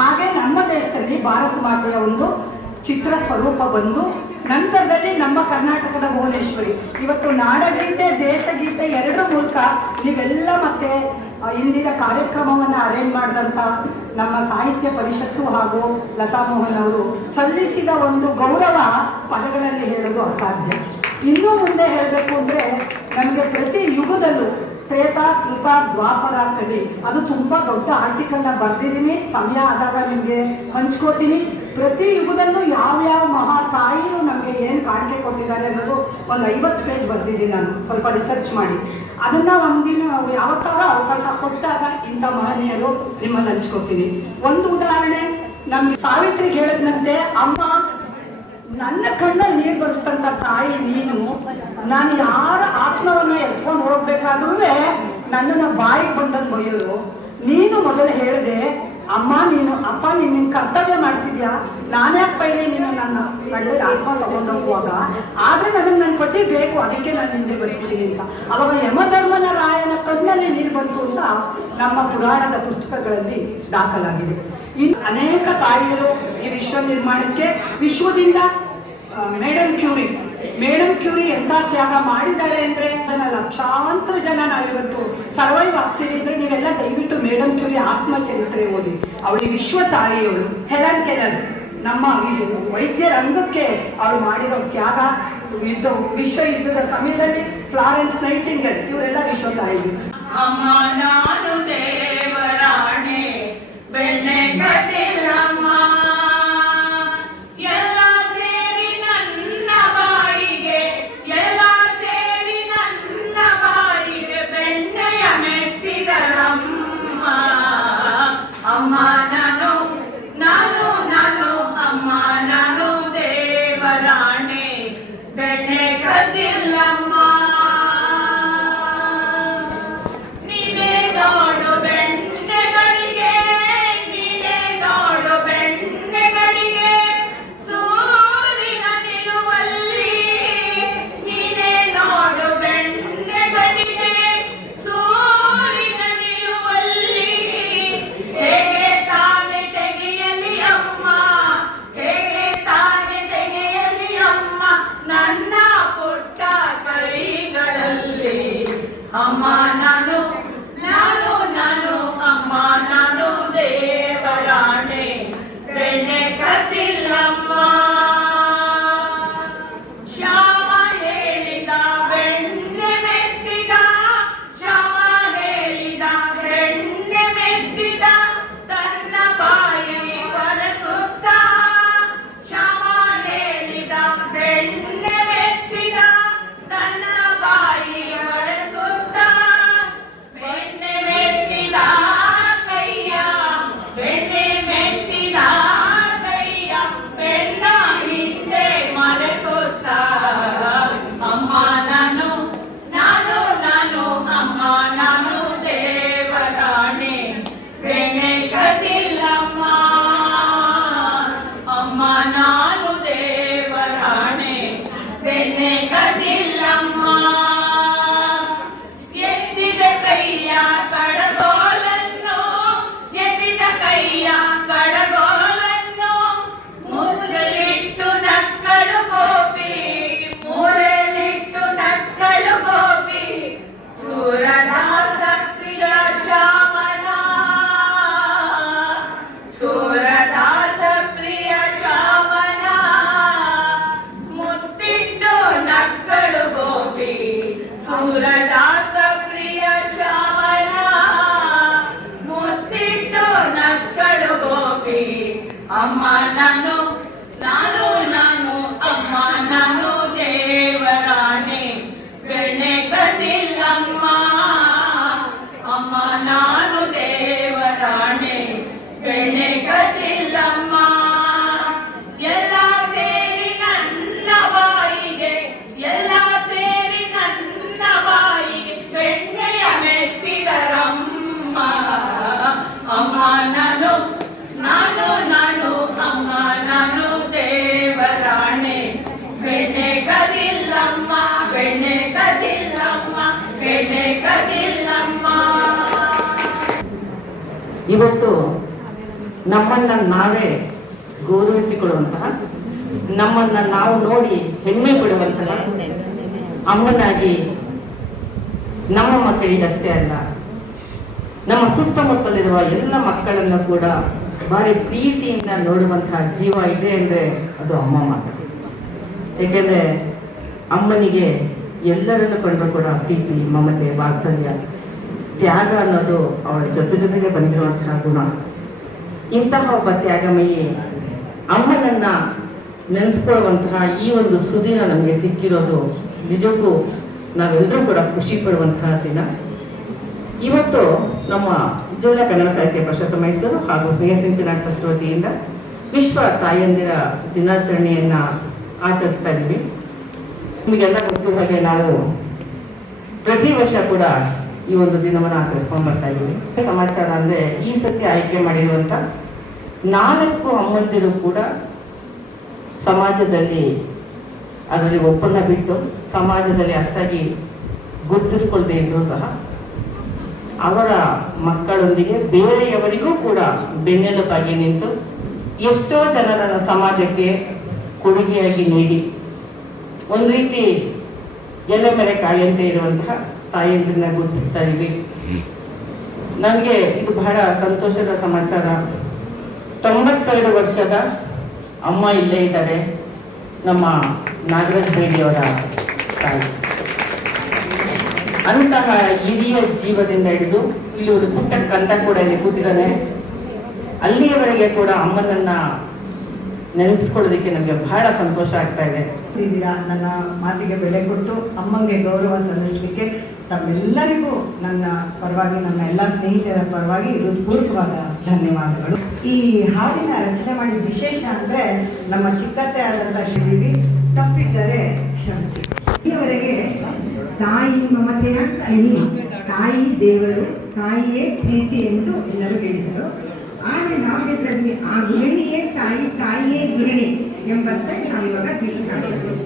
ಹಾಗೆ ನಮ್ಮ ದೇಶದಲ್ಲಿ ಭಾರತ ಮಾತೆಯ ಒಂದು ಚಿತ್ರ ಸ್ವರೂಪ ಬಂದು ನಂತರದಲ್ಲಿ ನಮ್ಮ ಕರ್ನಾಟಕದ ಭುವನೇಶ್ವರಿ ಇವತ್ತು ನಾಡಗೀತೆ ದೇಶಗೀತೆ ಎರಡರ ಮೂಲಕ ನೀವೆಲ್ಲ ಮತ್ತೆ ಇಂದಿನ ಕಾರ್ಯಕ್ರಮವನ್ನು ಅರೇಂಜ್ ಮಾಡಿದಂಥ ನಮ್ಮ ಸಾಹಿತ್ಯ ಪರಿಷತ್ತು ಹಾಗೂ ಲತಾ ಮೋಹನ್ ಅವರು ಸಲ್ಲಿಸಿದ ಒಂದು ಗೌರವ ಪದಗಳಲ್ಲಿ ಹೇಳೋದು ಅಸಾಧ್ಯ. ಇನ್ನೂ ಮುಂದೆ ಹೇಳಬೇಕು ಅಂದರೆ ನಮಗೆ ಪ್ರತಿ ಯುಗದಲ್ಲೂ ತ್ರೇತ ಕೃತ ದ್ವಾಪರ ಕಲಿ ಅದು ತುಂಬ ದೊಡ್ಡ ಆರ್ಟಿಕಲ್ನ ಬರೆದಿದ್ದೀನಿ, ಸಮಯ ಆದಾಗ ನಿಮಗೆ ಹಂಚ್ಕೋತೀನಿ. ಪ್ರತಿ ಯುಗದಲ್ಲೂ ಯಾವ್ಯಾವ ಮಹಾ ತಾಯಿಯೂ ನಮಗೆ ಏನು ಕಾಣಿಕೆ ಕೊಟ್ಟಿದ್ದಾರೆ ಅನ್ನೋದು ಒಂದು 50 ಪೇಜ್ ಬರೆದಿದ್ದೀನಿ ನಾನು ಸ್ವಲ್ಪ ರಿಸರ್ಚ್ ಮಾಡಿ. ಅದನ್ನು ಒಂದಿನ ಯಾವತ್ತಾರ ಅವಕಾಶ ಕೊಟ್ಟಾಗ ಇಂಥ ಮಹನೀಯರು ನಿಮ್ಮಲ್ಲಿ ಹಂಚ್ಕೋತೀನಿ. ಒಂದು ಉದಾಹರಣೆ, ನಮ್ಗೆ ಸಾವಿತ್ರಿಗೆ ಹೇಳಿದಂತೆ, ಅಮ್ಮ ನನ್ನ ಕಣ್ಣಲ್ಲಿ ನೀರು ಬರೆಸ್ತಂತ ತಾಯಿ ನೀನು, ನಾನು ಯಾರ ಆತ್ಮವನ್ನು ಎತ್ಕೊಂಡು ಹೋಗ್ಬೇಕಾದ್ರೂ ನನ್ನನ್ನು ಬಾಯಿಗೆ ಬಂದಂಗೆ ಬೈಯೋರು. ನೀನು ಮೊದಲು ಹೇಳಿದೆ ಅಮ್ಮ ನೀನು ಅಪ್ಪ ನೀನು ನಿನ್ನ ಕರ್ತವ್ಯ ಮಾಡ್ತಿದ್ಯಾ, ನಾನ್ಯಾಕೆ ಪೈಲೆ ನೀನು ನನ್ನ ಒಳ್ಳೆಯ ಆತ್ಮ ತಗೊಂಡು ಹೋಗುವಾಗ, ಆದರೆ ನನಗೆ ನನ್ನ ಪತಿ ಬೇಕು ಅದಕ್ಕೆ ನಾನು ಹಿಂದೆ ಬರ್ತಿದ್ದೀನಿ ಅಂತ. ಅವಾಗ ಯಮಧರ್ಮನ ರಾಯನ ಕಣ್ಣಲ್ಲಿ ನೀರು ಬಂತು ಅಂತ ನಮ್ಮ ಪುರಾಣದ ಪುಸ್ತಕಗಳಲ್ಲಿ ದಾಖಲಾಗಿದೆ. ಇನ್ನು ಅನೇಕ ತಾಯಿಯರು ಈ ವಿಶ್ವ ನಿರ್ಮಾಣಕ್ಕೆ ವಿಶ್ವದಿಂದ ಮೇಡಮ್ ಕ್ಯೂರಿ ಎಂತ ತ್ಯಾಗ ಮಾಡಿದ್ದಾರೆ ಅಂದ್ರೆ ಲಕ್ಷಾಂತರ ಜನ ನಾವಿವತ್ತು ಸರ್ವೈವ್ ಆಗ್ತೀವಿ ಅಂದ್ರೆ ನೀವೆಲ್ಲ ದಯವಿಟ್ಟು ಮೇಡಮ್ ಕ್ಯೂರಿ ಆತ್ಮಚರಿತ್ರೆ ಓದಿ. ಅವಳಿ ವಿಶ್ವ ತಾಯಿಯವಳು. ಹೆಲನ್ ಕೆಲರ್ ನಮ್ಮ ಇದು ವೈದ್ಯ ರಂಗಕ್ಕೆ ಅವಳು ಮಾಡಿರೋ ತ್ಯಾಗ, ವಿಶ್ವ ಯುದ್ಧದ ಸಮಯದಲ್ಲಿ ಫ್ಲಾರೆನ್ಸ್ ನೈಟಿಂಗೇಲ್ ಇವರೆಲ್ಲ ವಿಶ್ವ ತಾಯಿಗಳು. ಅಮ್ಮ ನಾನು ದೇವರಾಣೆ ಬೆಣ್ಣೆ ಕದಿಲಮ್ಮ, ಎಲ್ಲ ಸೇರಿ ನನ್ನ ಬಾಯಿಗೆ, ಎಲ್ಲ ಸೇರಿ ನನ್ನ ಬಾಯಿಗೆ ಬೆಣ್ಣೆಯ ಮೆತ್ತಿದರಮ್ಮ. ಅಮ್ಮ ನಾನು ನಾನು ನಾನು ಅಮ್ಮ ನಾನು ದೇವರಾಣೆ ಬೆಣ್ಣೆ ಕದಿಲಮ್ಮ. ಅಮ್ಮ ನಾನು ನಾನು ನಾನು ಅಮ್ಮ ನಾನು ದೇವರಾಣೆ ಬೆಣ್ಣೆ ಕದಿಲಮ್ಮ. ಶ್ಯಾಮ ಹೇಳಿದ ಬೆಣ್ಣೆ ಮೆತ್ತಿದ, ಶ್ಯಾಮ ಹೇಳಿದ ಬೆಣ್ಣೆ ಮೆತ್ತಿದ, ತನ್ನ ಬಾಯಿ ಒರೆಸುತ್ತ. ಶ್ಯಾಮ ಹೇಳಿದ ಬೆಣ್ಣೆ ಮೆತ್ತಿದ, ತನ್ನ ಬಾಯಿ ಸೂರದಾಸ ಪ್ರಿಯ ಶ್ಯಾಮನ ಮುತ್ತಿಟ್ಟು ನಕ್ಕಳು ಗೋಪಿ. ಅಮ್ಮ ನಾನು ನಾನು ನಾನು ಅಮ್ಮ ನಾನು ದೇವರಾಣೆ ಬೆಣ್ಣೆ ಕದಿಲಮ್ಮ. ಅಮ್ಮ ನಾನು ದೇವರಾಣೆ ಬೆಣ್ಣೆ ಕದಿಲಮ್ಮ. ಎಲ್ಲ ಸೇರಿ ನನ್ನ ಬಾಯಿಗೆ, ಎಲ್ಲ ಸೇರಿ ನನ್ನ ಬಾಯಿಗೆ ಬೆಣ್ಣೆಯ ಮೆತ್ತಿದರಮ್ಮ. ಅಮ್ಮ ನಾನು ನಾನು ನಾನು ಅಮ್ಮ ನಾನು ದೇವರಾಣೆ ಬೆಣ್ಣೆ ಕದಿಲಮ್ಮ, ಬೆಣ್ಣೆ ಕದಿಲಮ್ಮ, ಬೆಣ್ಣೆ ಕದಿಲಮ್ಮ. ಇವತ್ತು ನಮ್ಮನ್ನ ನಾವೇ ಗೌರವಿಸಿಕೊಳ್ಳುವಂತಹ, ನಮ್ಮನ್ನ ನಾವು ನೋಡಿ ಹೆಮ್ಮೆ ಪಡುವಂತಹ ಅಮ್ಮನಾಗಿ ನಮ್ಮ ಮಕ್ಕಳಿಗಷ್ಟೇ ಅಲ್ಲ, ನಮ್ಮ ಸುತ್ತಮುತ್ತಲಿರುವ ಎಲ್ಲ ಮಕ್ಕಳನ್ನು ಕೂಡ ಭಾರಿ ಪ್ರೀತಿಯಿಂದ ನೋಡುವಂತಹ ಜೀವ ಇದೆ ಅಂದರೆ ಅದು ಅಮ್ಮ ಮಾತ್ರ. ಏಕೆಂದರೆ ಅಮ್ಮನಿಗೆ ಎಲ್ಲರನ್ನು ಕಂಡು ಕೂಡ ಪ್ರೀತಿ, ಮಮತೆ, ವಾತ್ಸಲ್ಯ, ತ್ಯಾಗ ಅನ್ನೋದು ಅವಳ ಜೊತೆಗೆ ಬಂದಿರುವಂತಹ ಗುಣ. ಇಂತಹ ಒಬ್ಬ ತ್ಯಾಗಮಯಿ ಅಮ್ಮನನ್ನ ನೆನೆಸ್ಕೊಳ್ಳುವಂತಹ ಈ ಒಂದು ಸುದಿನ ನಮಗೆ ಸಿಕ್ಕಿರೋದು ನಿಜಕ್ಕೂ ನಾವೆಲ್ಲರೂ ಕೂಡ ಖುಷಿ ಪಡುವಂತಹ ದಿನ. ಇವತ್ತು ನಮ್ಮ ಜಿಲ್ಲಾ ಕನ್ನಡ ಸಾಹಿತ್ಯ ಪರಿಷತ್ ಮೈಸೂರು ಹಾಗೂ ಸ್ನೇಹ ಸಿಂಚನ ಟ್ರಸ್ಟ್ ವತಿಯಿಂದ ವಿಶ್ವ ತಾಯಂದಿರ ದಿನಾಚರಣೆಯನ್ನ ಆಚರಿಸ್ತಾ ಇದ್ದೀವಿ. ನಿಮಗೆಲ್ಲ ಗೊತ್ತಿರುವ ಹಾಗೆ ನಾವು ಪ್ರತಿ ವರ್ಷ ಕೂಡ ಈ ಒಂದು ದಿನವನ್ನು ಆಚರಿಸ್ಕೊಂಡು ಬರ್ತಾ ಇದ್ದೀವಿ. ಸಮಾಚಾರ ಅಂದ್ರೆ ಈ ಸತಿ ಆಯ್ಕೆ ಮಾಡಿರುವಂತ 4 ಅಮ್ಮಂದಿರು ಕೂಡ ಸಮಾಜದಲ್ಲಿ ಅದರಲ್ಲಿ ಒಪ್ಪಂದ ಬಿಟ್ಟು ಸಮಾಜದಲ್ಲಿ ಅಷ್ಟಾಗಿ ಗುರುತಿಸ್ಕೊಳ್ದೇ ಇದ್ರು ಸಹ ಅವರ ಮಕ್ಕಳೊಂದಿಗೆ ಬೇರೆಯವರಿಗೂ ಕೂಡ ಬೆನ್ನೆಲುಬಾಗಿ ನಿಂತು ಎಷ್ಟೋ ಜನರನ್ನು ಸಮಾಜಕ್ಕೆ ಕೊಡುಗೆಯಾಗಿ ನೀಡಿ ಒಂದು ರೀತಿ ಎಲೆ ಮೇಲೆ ಕಾಯಿಯಂತೆ ಇರುವಂತಹ ತಾಯಿಯಂದ್ರನ್ನ ಗುರುತಿಸ್ತಾ ಇದ್ದೀವಿ. ನನಗೆ ಇದು ಬಹಳ ಸಂತೋಷದ ಸಮಾಚಾರ. 92 ವರ್ಷದ ಅಮ್ಮ ಇಲ್ಲೇ ಇದ್ದಾರೆ, ನಮ್ಮ ನಾಗರಾಜ್ ಬೇಡಿಯವರ ತಾಯಿ. ಅಂತಹ ಹಿರಿಯ ಜೀವದಿಂದ ಹಿಡಿದು ಇಲ್ಲಿ ಒಂದು ಪುಟ್ಟ ಕಂದ ಕೂಡ ಇಲ್ಲಿ ಕೂತಿದ್ದಾನೆ. ಅಲ್ಲಿಯವರೆಗೆ ಕೂಡ ಅಮ್ಮನನ್ನ ನೆನಪಿಸ್ಕೊಳ್ಳೋದಕ್ಕೆ ನನಗೆ ಬಹಳ ಸಂತೋಷ ಆಗ್ತಾ ಇದೆ. ನನ್ನ ಮಾತಿಗೆ ಬೆಲೆ ಕೊಟ್ಟು ಅಮ್ಮಂಗೆ ಗೌರವ ಸಲ್ಲಿಸಲಿಕ್ಕೆ ತಮ್ಮೆಲ್ಲರಿಗೂ ನನ್ನ ಪರವಾಗಿ, ನನ್ನ ಎಲ್ಲ ಸ್ನೇಹಿತರ ಪರವಾಗಿ ಹೃತ್ಪೂರ್ವಕವಾದ ಧನ್ಯವಾದಗಳು. ಈ ಹಾಡಿನ ರಚನೆ ಮಾಡಿದ ವಿಶೇಷ ಅಂದರೆ ನಮ್ಮ ಚಿಕ್ಕತ್ತೆ ಆದಂಥ ಶ್ರೀದೇವಿ ತಪ್ಪಿದ್ದರೆ ಕ್ಷಮಿಸಿ. ಇಲ್ಲಿಯವರೆಗೆ ತಾಯಿ ಮಮತೆಯ ಹೆಣ್ಣು, ತಾಯಿ ದೇವರು, ತಾಯಿಯೇ ಪ್ರೀತಿ ಎಂದು ಎಲ್ಲರೂ ಹೇಳಿದರು. ಆದರೆ ನಾವು ಹೇಳಿದ್ವಿ ಆ ಗೃಹಿಣಿಯೇ ತಾಯಿ, ತಾಯಿಯೇ ಗೃಹಿಣಿ ಎಂಬಂತೆ ನಾವಿವಾಗ ತಿಳಿಸ್ಕೊಳ್ತೇವೆ.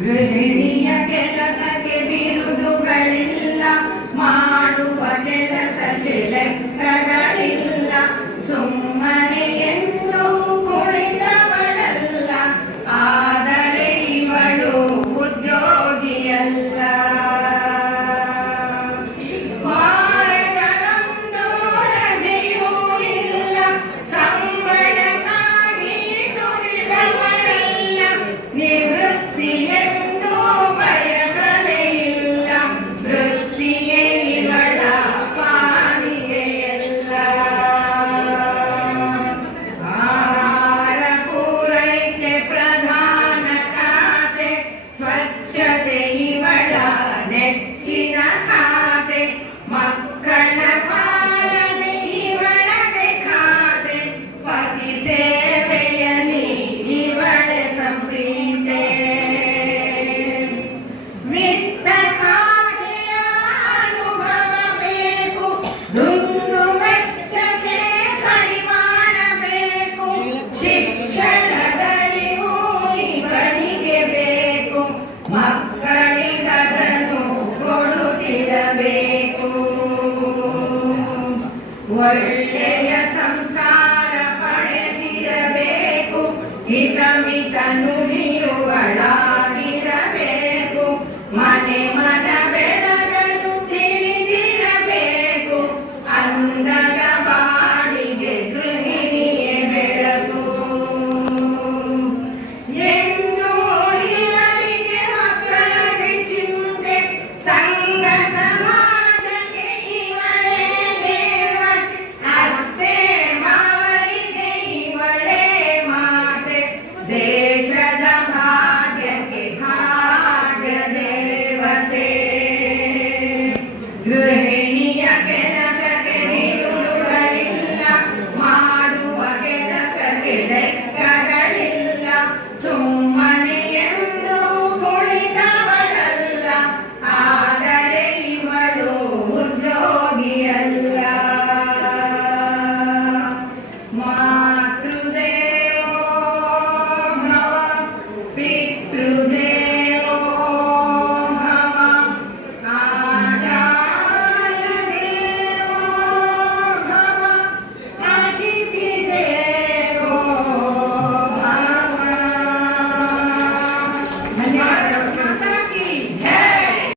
ಗೃಹಿಣಿಯ ಕೆಲಸಕ್ಕೆ ಬಿರುದುಗಳಿಲ್ಲ, ಮಾಡುವ ಕೆಲಸಕ್ಕೆ ಲೆಕ್ಕಗಳಿಲ್ಲ, ಸುಮ್ಮನೆ ಎಂದು ಕುಳಿತವಳಲ್ಲ, ಆದರೆ ಇವಳು ಉದ್ಯೋಗಿಯಲ್ಲ. ವಾರದಲ್ಲೊಂದು ರಜೆಯೂ ಇಲ್ಲ, ಸಂಬಳಕ್ಕಾಗಿ ದುಡಿದವಳಲ್ಲ, ನಿವೃತ್ತಿಯೆಂದು ಬಯಸಲೇ ಇಲ್ಲ, ವೃತ್ತಿಯೇ ಇವಳ ಪಾಲಿಗೆಯಲ್ಲ. ಆಹಾರ ಪೂರೈಕೆ ಪ್ರಧಾನ ಖಾತೆ, ಸ್ವಚ್ಛತೆ ಇವಳ ನೆಚ್ಚಿನ ಖಾತೆ, ಮಕ್ಕಳ ಪಾಲನೆ ಇವಳದೆ ಖಾತೆ, ಪತಿ ಸೇವೆಯಲ್ಲಿ ಇವಳ ಸಂಪ್ರೀತೆ. ವಿತ್ತ ಖಾತೆಯ ಅನುಭವ ಬೇಕು, ದುಂದು ವೆಚ್ಚಕ್ಕೆ ಕಡಿವಾಣ ಬೇಕು, ಶಿಕ್ಷಣದರಿವು ಇವಳಿಗೆ ಬೇಕು, ಮಕ್ಕಳಿಗದನ್ನು ಕೊಡುತ್ತಿರಬೇಕು. ಒಳ್ಳೆಯ ಸಂಸ್ಕಾರ ಪಡೆದಿರಬೇಕು, ಹಿತಮಿತ ನುಡಿ